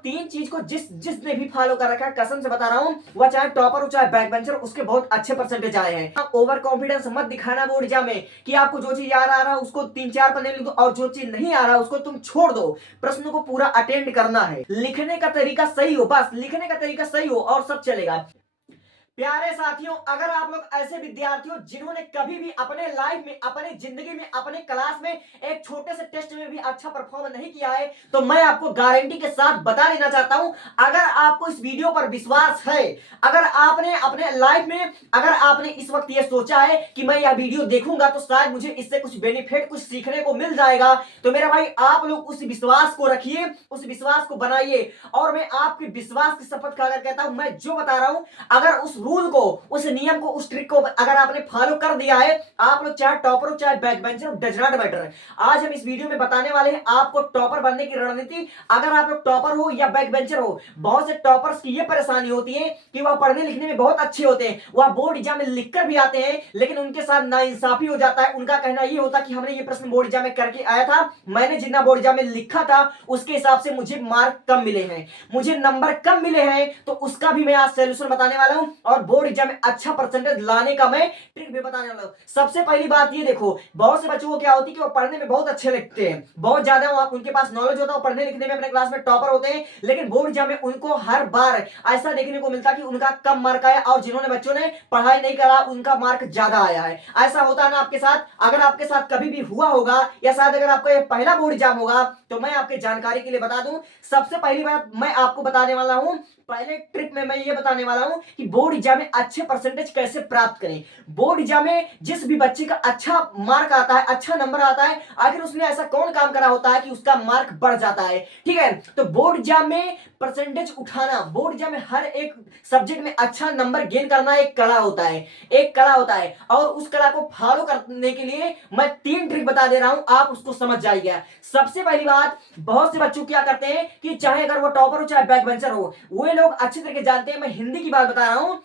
तीन चीज को जिसने भी फॉलो कर रखा है, कसम से बता रहा हूँ, वह चाहे टॉपर हो चाहे बैक बेंचर, उसके बहुत अच्छे परसेंटेज आए हैं। ओवर कॉन्फिडेंस मत दिखाना बोर्ड एग्जाम में कि आपको जो चीज याद आ रहा है उसको 3-4 पन्ने लिख दो और जो चीज नहीं आ रहा है उसको तुम छोड़ दो। प्रश्नों को पूरा अटेंड करना है, लिखने का तरीका सही हो, बस लिखने का तरीका सही हो और सब चलेगा। प्यारे साथियों, अगर आप लोग ऐसे विद्यार्थी हो जिन्होंने कभी भी अपने लाइफ में, अपने जिंदगी में, अपने क्लास में एक छोटे से टेस्ट में भी अच्छा परफॉर्म नहीं किया है, तो मैं आपको गारंटी के साथ बता देना चाहता हूं, अगर आपको इस वीडियो पर विश्वास है, अगर आपने अपने लाइफ में, अगर आपने इस वक्त ये सोचा है कि मैं यह वीडियो देखूंगा तो शायद मुझे इससे कुछ बेनिफिट, कुछ सीखने को मिल जाएगा, तो मेरा भाई आप लोग उस विश्वास को रखिए, उस विश्वास को बनाइए। और मैं आपके विश्वास की शपथ खाकर कहता हूं, मैं जो बता रहा हूं, अगर उस रूल को, उस नियम को, उस ट्रिक को अगर आपने फॉलो कर दिया है, आप लोग चाहे टॉपर हो चाहे back bencher, does not matter. आज हम इस वीडियो में बताने वाले हैं आपको टॉपर बनने की रणनीति। अगर आप लोग टॉपर हो या बैक बेंचर हो, बहुत से टॉपर्स की यह परेशानी होती है कि वह पढ़ने लिखने में बहुत अच्छे होते हैं, वह बोर्ड एग्जाम में लिखकर भी आते हैं, लेकिन उनके साथ नाइंसाफी हो जाता है। उनका कहना यह होता है कि हमने ये प्रश्न बोर्ड एग्जाम में करके आया था, मैंने जितना बोर्ड एग्जाम में लिखा था उसके हिसाब से मुझे मार्क कम मिले हैं, मुझे नंबर कम मिले हैं, तो उसका भी मैं आज सॉल्यूशन बताने वाला हूं और बोर्ड एग्जाम में अच्छा परसेंटेज लाने का मैं ट्रिक भी बताने वाला हूं। सबसे पहली बात ये देखो, बहुत से बच्चों को क्या होती है कि वो पढ़ने में बहुत अच्छे लगते हैं, बहुत ज्यादा उनके पास नॉलेज होता है, पढ़ने लिखने में अपने क्लास में टॉपर होते हैं, लेकिन बोर्ड एग्जाम में उनको हर बार ऐसा देखने को मिलता है कि उनका कम मार्क आया और जिन्होंने बच्चों ने पढ़ाई नहीं करा उनका मार्क ज्यादा आया है। ऐसा होता है ना आपके साथ? अगर आपके साथ कभी भी हुआ होगा या शायद अगर आपका ये पहला बोर्ड एग्जाम होगा, तो मैं आपके जानकारी के लिए बता दूं, सबसे पहली बात मैं आपको बताने वाला हूं, पहले ट्रिक में मैं ये बताने वाला हूं कि बोर्ड एग्जाम में अच्छे परसेंटेज कैसे प्राप्त करें। बोर्ड एग्जाम में जिस भी बच्चे का अच्छा मार्क आता है, अच्छा नंबर आता है, आखिर उसने ऐसा कौन काम करा होता है कि उसका मार्क बढ़ जाता है? ठीक है, तो बोर्ड एग्जाम में परसेंटेज उठाना, बोर्ड एग्जाम में हर एक सब्जेक्ट में अच्छा नंबर गेन करना एक कला होता है, एक कला होता है। और उस कला को फॉलो करने के लिए मैं 3 ट्रिक बता दे रहा हूं, आप उसको समझ जाइए। सबसे पहली बात, बहुत से बच्चों क्या करते हैं कि चाहे अगर वो टॉपर हो चाहे बैक बेंचर हो, वो लोग अच्छी तरीके जानते हैं, मैं हिंदी की बात बता रहा हूं,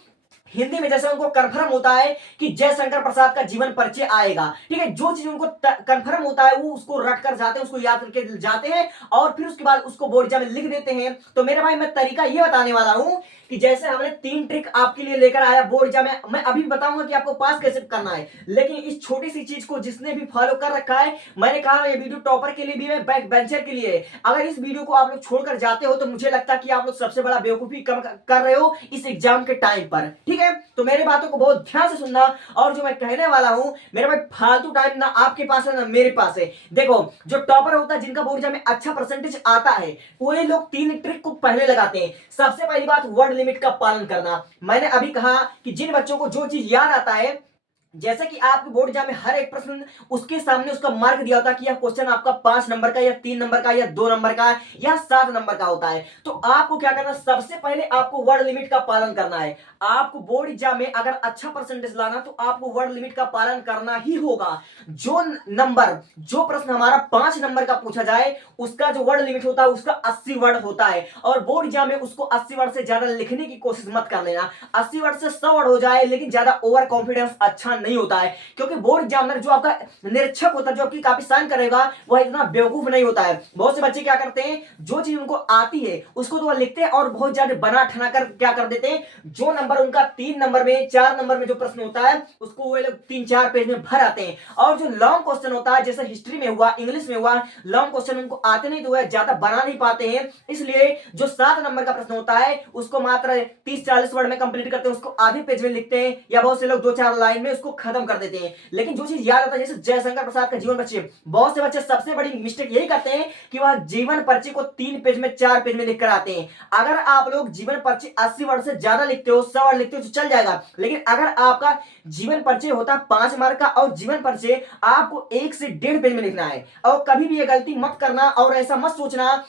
हिंदी में जैसे उनको कंफर्म होता है कि जयशंकर प्रसाद का जीवन परिचय आएगा, ठीक है, जो चीज उनको कंफर्म होता है वो उसको रट कर जाते हैं, उसको याद करके जाते हैं और फिर उसके बाद उसको बोर्ड एग्जाम में लिख देते हैं। तो मेरे भाई मैं तरीका ये बताने वाला हूं कि जैसे हमने 3 ट्रिक आपके लिए लेकर आया बोर्ड एग्जाम में, मैं अभी बताऊंगा कि आपको पास कैसे करना है, लेकिन इस छोटी सी चीज को जिसने भी फॉलो कर रखा है, मैंने कहा ये वीडियो टॉपर के लिए भी है, बैक बेंचर के लिए, अगर इस वीडियो को आप लोग छोड़कर जाते हो तो मुझे लगता है कि आप लोग सबसे बड़ा बेवकूफी कर रहे हो इस एग्जाम के टाइम पर। ठीक है, तो मेरी बातों को बहुत ध्यान से सुनना, और जो मैं कहने वाला हूं मेरे भाई फालतू टाइम ना आपके पास है ना मेरे पास है। देखो, जो टॉपर होता है, जिनका बोर्ड एग्जाम में अच्छा परसेंटेज आता है, वो लोग 3 ट्रिक को पहले लगाते हैं। सबसे पहली बात, वर्ड लिमिट का पालन करना। मैंने अभी कहा कि जिन बच्चों को जो चीज याद आता है, जैसे कि आपके बोर्ड एग्जाम में हर एक प्रश्न उसके सामने उसका मार्क दिया होता है कि यह क्वेश्चन आपका 5 नंबर का या 3 नंबर का या 2 नंबर का या 7 नंबर का होता है, तो आपको क्या करना, सबसे पहले आपको वर्ड लिमिट का पालन करना है। आपको बोर्ड एग्जाम में अगर अच्छा परसेंटेज लाना तो आपको वर्ड लिमिट का पालन करना ही होगा। जो नंबर, जो प्रश्न हमारा 5 नंबर का पूछा जाए, उसका जो वर्ड लिमिट होता है उसका 80 वर्ड होता है, और बोर्ड एग्जाम में उसको 80 वर्ड से ज्यादा लिखने की कोशिश मत कर लेना। 80 वर्ड से 100 वर्ड हो जाए, लेकिन ज्यादा ओवर कॉन्फिडेंस अच्छा नहीं होता है, क्योंकि बोर्ड एग्जामिनर जो आपका निरीक्षक होता है, जो आपकी कॉपी साइन करेगा, वह इतना बेवकूफ नहीं होता है। बहुत से बच्चे क्या करते हैं, जो चीज उनको आती है उसको तो वह लिखते हैं और बहुत ज्यादा बना ठना कर क्या कर देते हैं, जो नंबर उनका 3 नंबर में, 4 नंबर में जो प्रश्न होता है उसको वो लोग 3-4 पेज में भर आते हैं। और जो लॉन्ग क्वेश्चन होता है, जैसे हिस्ट्री में हुआ, इंग्लिश में हुआ, लॉन्ग क्वेश्चन उनको आते नहीं, तो वह ज्यादा बना नहीं पाते हैं, इसलिए जो 7 नंबर का प्रश्न होता है उसको मात्र 30-40 वर्ड में कंप्लीट करते हैं, उसको आधे पेज में लिखते हैं, या बहुत से लोग 2-4 लाइन में उसको खत्म कर देते हैं। लेकिन जो चीज याद आता है, जैसे जयशंकर प्रसाद का जीवन परिचय, बहुत से बच्चे सबसे बड़ी मिस्टेक यही करते हैं कि वह जीवन परिचय को 3 पेज में, 4 पेज में लिखकर आते हैं। अगर आप लोग जीवन परिचय 80 वर्ड से ज्यादा लिखते हो, 100 वर्ड लिखते हो तो चल जाएगा, लेकिन अगर आपका जीवन परिचय होता है 5 मार्क का, और जीवन परिचय आपको 1 से 1.5 पेज में लिखना है, और कभी भी ये गलती मत करना और ऐसा मत सोचना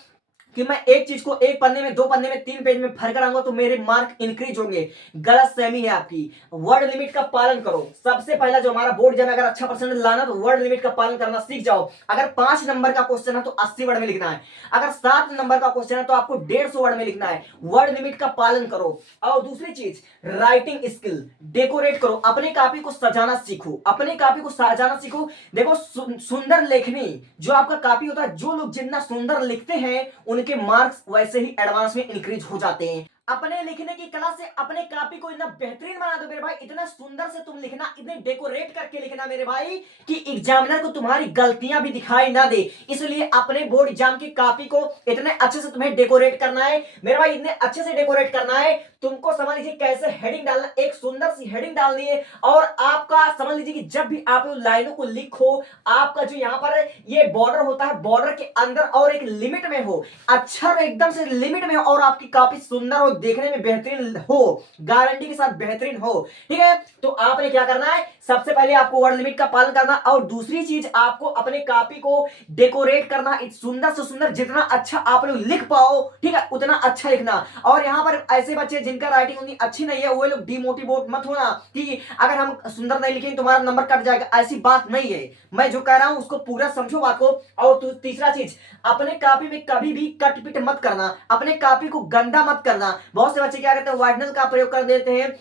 कि मैं एक चीज को 1 पन्ने में, 2 पन्ने में, 3 पेज में भर कर आऊंगा तो मेरे मार्क इंक्रीज होंगे। गलत फहमी है आपकी। वर्ड लिमिट का पालन करो। सबसे पहला जो हमारा बोर्ड एग्जाम में अगर अच्छा परसेंटेज लाना तो वर्ड लिमिट का पालन करना सीख जाओ। अगर 5 नंबर का क्वेश्चन है तो 80 वर्ड में लिखना है, अगर 7 नंबर का क्वेश्चन है तो आपको 150 वर्ड में लिखना है। वर्ड लिमिट का पालन करो। और दूसरी चीज, राइटिंग स्किल डेकोरेट करो। अपने कॉपी को सजाना सीखो, अपने कॉपी को सजाना सीखो। देखो, सुंदर लेखनी जो आपका कॉपी होता है, जो लोग जितना सुंदर लिखते हैं उनके उनके मार्क्स वैसे ही एडवांस में इंक्रीज हो जाते हैं। अपने लिखने की कला से अपने कॉपी को इतना बेहतरीन बना दो मेरे भाई, इतना सुंदर से तुम लिखना, इतने डेकोरेट करके लिखना मेरे भाई कि एग्जामिनर को तुम्हारी गलतियां भी दिखाई ना दे। इसलिए अपने बोर्ड एग्जाम की कॉपी को इतने अच्छे से तुम्हें डेकोरेट करना है मेरे भाई, इतने अच्छे से डेकोरेट करना है। तुमको समझ लीजिए कैसे हेडिंग डालना, एक सुंदर सी हेडिंग डालनी है। और आपका समझ लीजिए कि जब भी आप लाइनों को लिखो, आपका जो यहाँ पर ये बॉर्डर होता है, बॉर्डर के अंदर और एक लिमिट में हो, अक्षर एकदम से लिमिट में हो और आपकी कॉपी सुंदर हो, देखने में बेहतरीन हो, गारंटी के साथ बेहतरीन हो। ठीक है, तो आपने क्या करना है, सबसे पहले आपको वर्ड लिमिट का पालन करना, और दूसरी चीज आपको अपने कॉपी को डेकोरेट करना, सुंदर से सुंदर, जितना अच्छा आप लोग लिख पाओ, ठीक है, उतना अच्छा लिखना। और यहां पर ऐसे बच्चे जिनका राइटिंग उतनी अच्छी नहीं है, वो लोग डिमोटिवेट मत होना कि अगर हम सुंदर नहीं लिखेंगे तुम्हारा नंबर कट जाएगा, ऐसी बात नहीं है। मैं जो कह रहा हूं उसको पूरा समझो बात को। और तीसरा चीज, अपने कॉपी में कभी भी कट पिट मत करना, अपने कॉपी को गंदा मत करना। बहुत से बच्चे क्या करते हैं, वाइटनर का प्रयोग कर देते हैं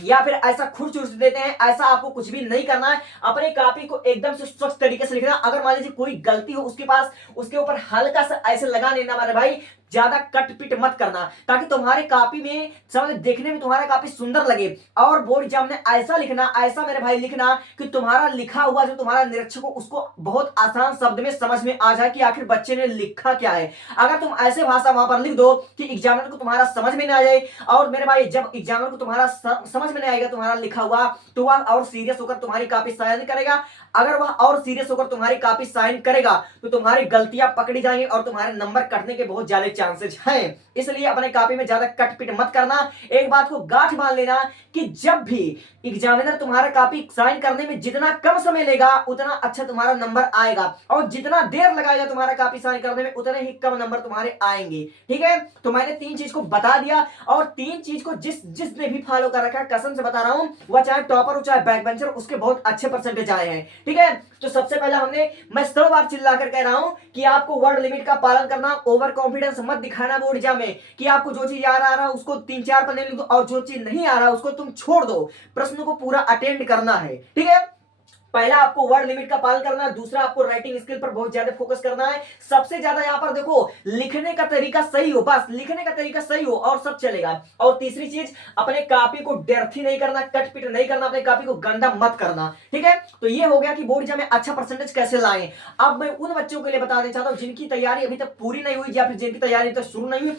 या फिर ऐसा खुर देते हैं, ऐसा आपको कुछ भी नहीं करना है। अपने कॉपी को एकदम से स्वच्छ तरीके से लिखना। अगर मान लीजिए कोई गलती हो उसके पास, उसके ऊपर हल्का सा ऐसे लगा लेना मेरे भाई, ज्यादा कट पिट मत करना, ताकि तुम्हारे कॉपी में समझ देखने में तुम्हारा काफी सुंदर लगे। और बोर्ड एग्जाम में ऐसा लिखना, ऐसा मेरे भाई लिखना कि तुम्हारा लिखा हुआ जो तुम्हारा निरीक्षक हो उसको बहुत आसान शब्द में समझ में आ जाए कि आखिर बच्चे ने लिखा क्या है। अगर तुम ऐसे भाषा वहां पर लिख दो कि एग्जामिनर को तुम्हारा समझ में ना आ जाए, और मेरे भाई जब एग्जामिनर को तुम्हारा समझ में नहीं आएगा तुम्हारा लिखा हुआ, तो वह और सीरियस होकर तुम्हारी कॉपी साइन करेगा। अगर वह और सीरियस होकर तुम्हारी कॉपी साइन करेगा तो तुम्हारी गलतियां पकड़ी जाएंगी और तुम्हारे नंबर कटने के बहुत ज्यादा चांसेस हैं। इसलिए अपने कॉपी में ज्यादा कट पिट मत करना। एक बात को गांठ बांध लेना कि जब भी एग्जामिनर तुम्हारा कॉपी साइन करने में जितना कम समय लेगा उतना अच्छा तुम्हारा नंबर आएगा, और जितना देर लगाएगा तुम्हारा कॉपी साइन करने में उतने ही कम नंबर तुम्हारे आएंगे। ठीक है, तो मैंने तीन चीज को बता दिया, और तीन चीज को जिसने भी फॉलो कर रखा है, कसम से बता रहा हूं, वह चाहे टॉपर हो चाहे बैक बेंचर, उसके बहुत अच्छे परसेंटेज आए हैं। ठीक है, तो सबसे पहले मैं 100 बार चिल्लाकर कह रहा हूं कि आपको वर्ड लिमिट का पालन करना, ओवर कॉन्फिडेंस मत दिखाना बोर्ड एग्जाम में कि आपको जो चीज आ रहा है उसको 3-4 पन्ने लिख दो, और जो चीज नहीं आ रहा उसको तुम छोड़ दो। प्रश्न को पूरा अटेंड करना है। ठीक है, पहला आपको वर्ड लिमिट का पालन करना है, दूसरा आपको राइटिंग स्किल पर बहुत ज्यादा फोकस करना है। सबसे ज्यादा यहां पर देखो, लिखने का तरीका सही हो, बस लिखने का तरीका सही हो और सब चलेगा। और तीसरी चीज, अपने कॉपी को डर्थी नहीं करना, कट पिट नहीं करना, अपने कॉपी को गंदा मत करना। ठीक है, तो ये हो गया कि बोर्ड एग्जाम में अच्छा परसेंटेज कैसे लाएं। अब मैं उन बच्चों के लिए बता देना चाहता हूं जिनकी तैयारी अभी तक पूरी नहीं हुई या फिर जिनकी तैयारी अभी तक शुरू नहीं हुई,